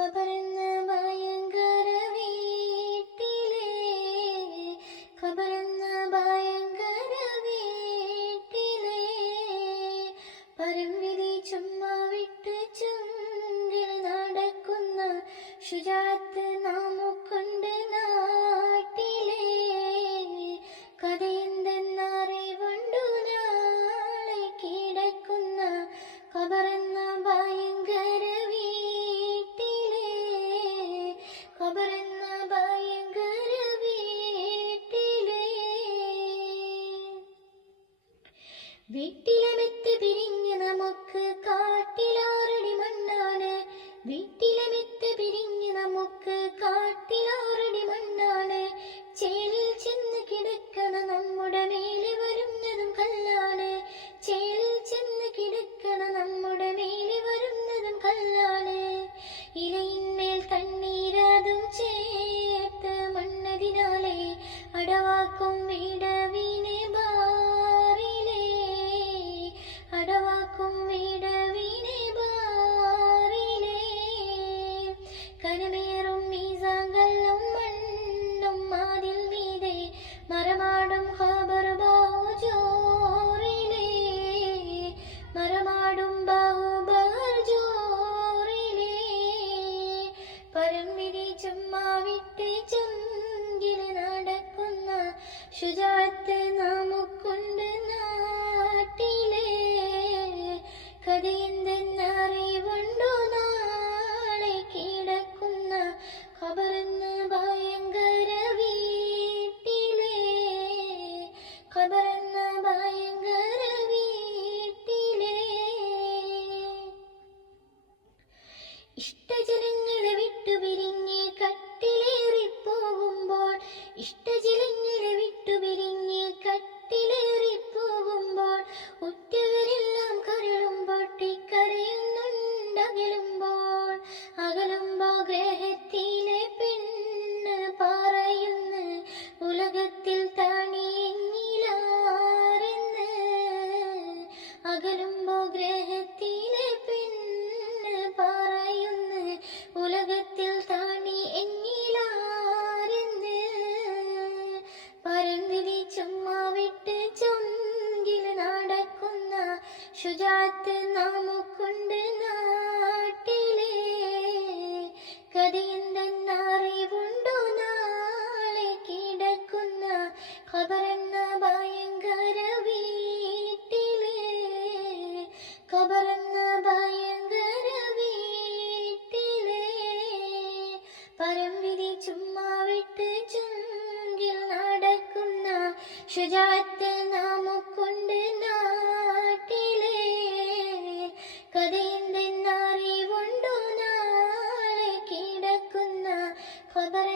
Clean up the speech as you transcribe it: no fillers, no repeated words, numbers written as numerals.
ഖബറെന്ന ഭയങ്കര വീട്ടിലെ ഖബറെന്ന ഭയങ്കര വീട്ടിലെ പരംവിധി ചുമ്മാ വിട്ട് ചുങ്കിൽ നടക്കുന്ന ശുജാത്ത് നാമുക്കൊണ്ട് നാട്ടിലെ കഥയെന്തെന്നറിവുണ്ടു നാളെ കിടക്കുന്ന ഖബറെന്ന ഭയങ്കര വീട്ടിലെ ഖബറെന്ന ഭയങ്കര വീട്ടിലെ വീട്ടിലെ മെത്ത് പിരിഞ്ഞ് നമുക്ക് കാട്ടിലാറടി മണ്ണാണ് വീട്ടിലെ മെത്ത് പിരിഞ്ഞ് നമുക്ക് കാട്ടിലാറടി മണ്ണാണ് ചേലിൽ ചെന്ന് കിടക്കണ നമ്മുടെ മേലെ വരുന്നതും കല്ലാണ് ചേലിൽ ചെന്ന് കിടക്കണ നമ്മുടെ മേലെ വരുന്നതും കല്ലാണ് ഇലയിന്മേൽ കണ്ണീരതും ചേർത്ത് മണ്ണതിനാലെ അടവാക്കും ഇടവിനെ ബാറിലെ അടവാക്കും ഇടവിനെ ബാറിലെ കനമേറും മീസാങ്കല്ലും മണ്ണും അതിൽ മീതെ മറമാടും ഖബർ ബാഹുജോറിലെ മറമാടും ബാഹുബർജോറിലെ പരംവിധി ചുമ്മാ വിട്ട് ചുങ്കിൽ നടക്കുന്ന ശുജാത്ത് നമുക്കുണ്ട് നാട്ടിലെ കഥയെന്തെന്നറിവുണ്ടു നാളെ കിടക്കുന്ന ഖബറെന്ന ഭയങ്കര വീട്ടിലെ ഖബറെന്ന ഭയങ്കര വീട്ടിലെ ഇഷ്ടജനങ്ങളെ വിട്ടുപിരിഞ്ഞ് കട്ടിലേറിപ്പോകുമ്പോൾ ഇഷ്ടജനങ്ങളെ വിട്ടുപിരിഞ്ഞ് കട്ടിലേറിപ്പോകുമ്പോൾ ഉറ്റവരെല്ലാം കരളും പൊട്ടിക്കരയുന്നുണ്ടകലുമ്പോൾ അകലുമ്പോൾ ഗ്രഹത്തിലെ പെണ്ണ് പറയുന്നു ഉലകത്തിൽ താണിയെങ്ങിലാരെന്ന് അകലുമ്പോൾ ഗ്രഹത്തിലെ പെണ്ണ് പറയുന്നു ഉലകത്തിൽ താണി എങ്ങിലാരെന്ന് പരംവിധി ചുമ്മാ വിട്ട് ചുങ്കിൽ നടക്കുന്ന ശുജാത്ത് നമുക്കുണ്ട് നാട്ടിലെ കഥയെന്തെന്നറിവുണ്ടു നാളെ കിടക്കുന്ന ഖബറെന്ന ഭയങ്കര വീട്ടിലെ ഖബറെന്ന ഭയങ്കര വീട്ടിലെ പരംവിധി ചുമ്മാ വിട്ട് ചുങ്കിൽ നടക്കുന്ന ശുജാത്ത് നമുക്കുണ്ട് നാട്ടിലെ കഥയെന്തെന്നറിവുണ്ടു നാളെ കിടക്കുന്ന ഖബർ